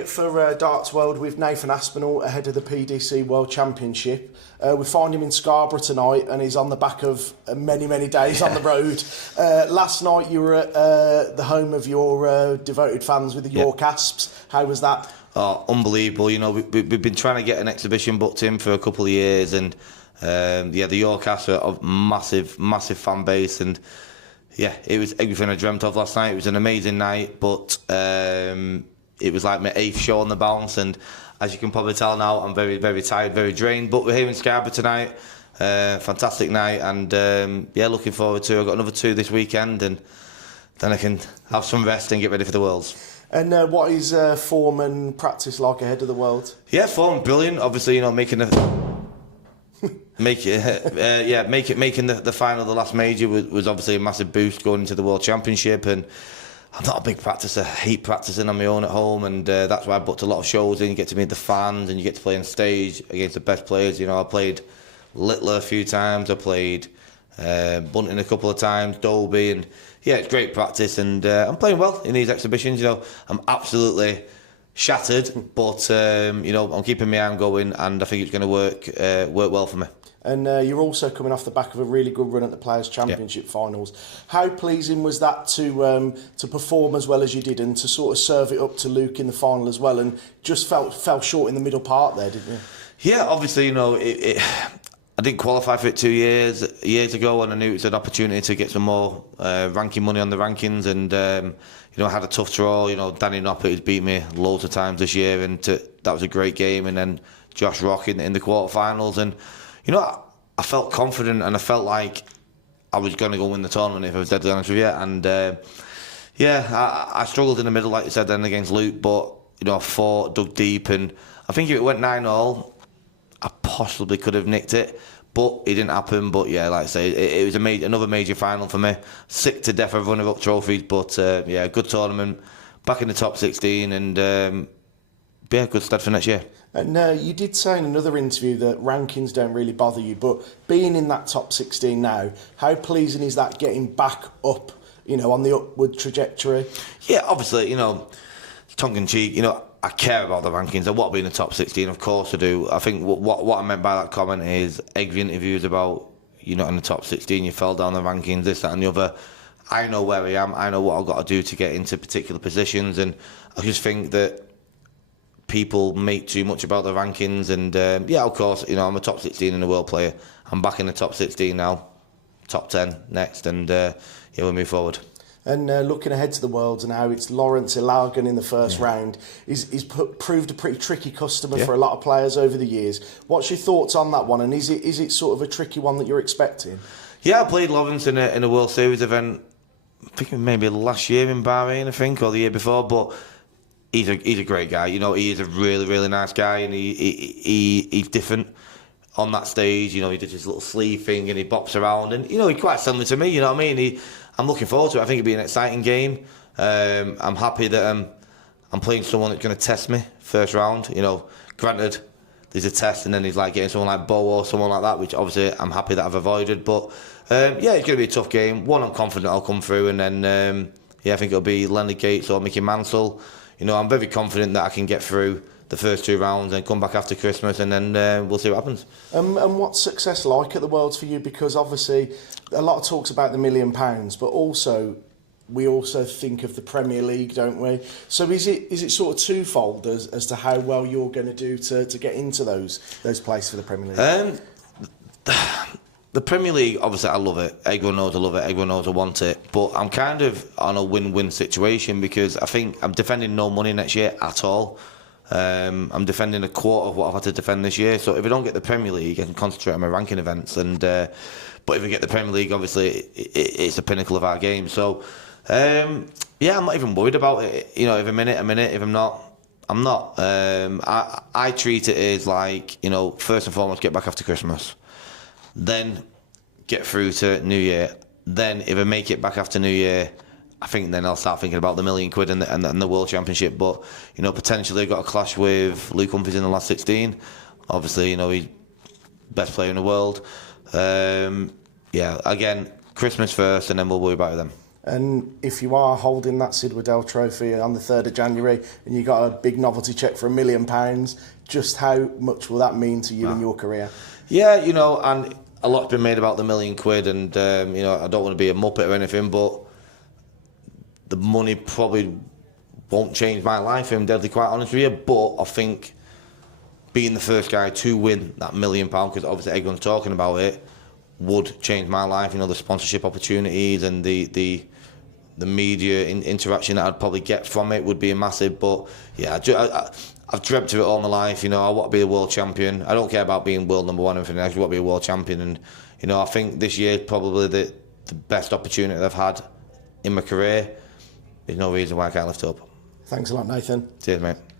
here for Darts World with Nathan Aspinall ahead of the PDC World Championship. We find him in Scarborough tonight and he's on the back of many, many days on the road. Last night you were at the home of your devoted fans with the York Asps. How was that? Oh, unbelievable. You know, we've been trying to get an exhibition booked in for a couple of years, and the York Asps are a massive fan base, and yeah, it was everything I dreamt of last night. It was an amazing night, but it was like my 8th show on the bounce, and as you can probably tell now, I'm very, very tired, very drained. But we're here in Scarborough tonight. Fantastic night, and yeah, looking forward to it. I've got another 2 this weekend, and then I can have some rest and get ready for the Worlds. And what is form and practice like ahead of the World? Yeah, form brilliant. Obviously, you know, making the final, the last major was obviously a massive boost going into the World Championship. And I'm not a big practicer. I hate practicing on my own at home, and that's why I booked a lot of shows in. You get to meet the fans, and you get to play on stage against the best players. You know, I played Littler a few times. I played Bunting a couple of times, Dolby, and yeah, it's great practice, and I'm playing well in these exhibitions. You know, I'm absolutely shattered, but you know, I'm keeping my arm going, and I think it's going to work well for me. And you're also coming off the back of a really good run at the Players' Championship finals. How pleasing was that to perform as well as you did, and to sort of serve it up to Luke in the final as well, and just fell short in the middle part there, didn't you? Yeah, obviously, you know, I didn't qualify for it 2 years ago, and I knew it was an opportunity to get some more ranking money on the rankings. And you know, I had a tough draw. You know, Danny Noppert has beat me loads of times this year, and that was a great game. And then Josh Rock in the quarterfinals, and you know, I felt confident, and I felt like I was going to go win the tournament, if I was deadly honest with you. And yeah, I struggled in the middle, like you said, then against Luke, but you know, I fought, dug deep, and I think if it went 9-all, I possibly could have nicked it, but it didn't happen. But yeah, like I say, it was another major final for me. Sick to death of runner-up trophies, but yeah, good tournament, back in the top 16, and yeah, good stead for next year. And you did say in another interview that rankings don't really bother you, but being in that top 16 now, how pleasing is that, getting back up, you know, on the upward trajectory? Yeah, obviously, you know, tongue-in-cheek, you know, I care about the rankings. I want to be in the top 16, of course I do. I think what I meant by that comment is every interviews about, you know, in the top 16, you fell down the rankings, this, that and the other. I know where I am. I know what I've got to do to get into particular positions, and I just think that people make too much about the rankings. And yeah, of course, you know, I'm a top 16 in the world player. I'm back in the top 16 now, top 10 next, and yeah, we'll move forward. And looking ahead to the Worlds now, it's Lawrence Ilagan in the first round. He's proved a pretty tricky customer for a lot of players over the years. What's your thoughts on that one? And is it sort of a tricky one that you're expecting? Yeah, I played Lawrence in a World Series event, I think maybe last year in Bahrain, I think, or the year before. But he's a great guy. You know, he is a really, really nice guy, and he's different on that stage. You know, he does his little sleeve thing and he bops around, and you know, he's quite similar to me. You know what I mean? I'm looking forward to it. I think it'll be an exciting game. I'm happy that I'm playing someone that's going to test me first round. You know, granted, there's a test, and then he's like getting someone like Bo or someone like that, which obviously I'm happy that I've avoided. But yeah, it's going to be a tough game. One, I'm confident I'll come through, and then yeah, I think it'll be Leonard Gates or Mickey Mansell. You know, I'm very confident that I can get through the first 2 rounds and come back after Christmas, and then we'll see what happens. And what's success like at the Worlds for you? Because obviously a lot of talks about the £1 million, but also we also think of the Premier League, don't we? So is it sort of twofold as to how well you're going to do to get into those places for the Premier League? The Premier League, obviously, I love it. Everyone knows I love it. Everyone knows I want it. But I'm kind of on a win-win situation, because I think I'm defending no money next year at all. I'm defending a quarter of what I've had to defend this year. So if I don't get the Premier League, I can concentrate on my ranking events. And but if I get the Premier League, obviously, it's the pinnacle of our game. So yeah, I'm not even worried about it. You know, if I'm in it. If I'm not, I'm not. I treat it as like, you know, first and foremost, get back after Christmas. Then get through to New Year. Then if I make it back after New Year, I think then I'll start thinking about the £1 million and the World Championship. But, you know, potentially got a clash with Luke Humphries in the last 16. Obviously, you know, he's best player in the world. Yeah, again, Christmas first, and then we'll worry about it then. And if you are holding that Sid Waddell trophy on the 3rd of January and you got a big novelty check for £1 million, just how much will that mean to you in your career? Yeah, you know, and a lot's been made about the £1 million, and you know, I don't want to be a muppet or anything, but the money probably won't change my life, if I'm deadly quite honest with you. But I think being the first guy to win that £1 million, because obviously everyone's talking about it, would change my life. You know, the sponsorship opportunities and the media interaction that I'd probably get from it would be a massive. But yeah, I've dreamt of it all my life. You know, I want to be a world champion. I don't care about being world number one or anything. I just want to be a world champion. And you know, I think this year probably the best opportunity I've had in my career. There's no reason why I can't lift up. Thanks a lot, Nathan. Cheers, mate.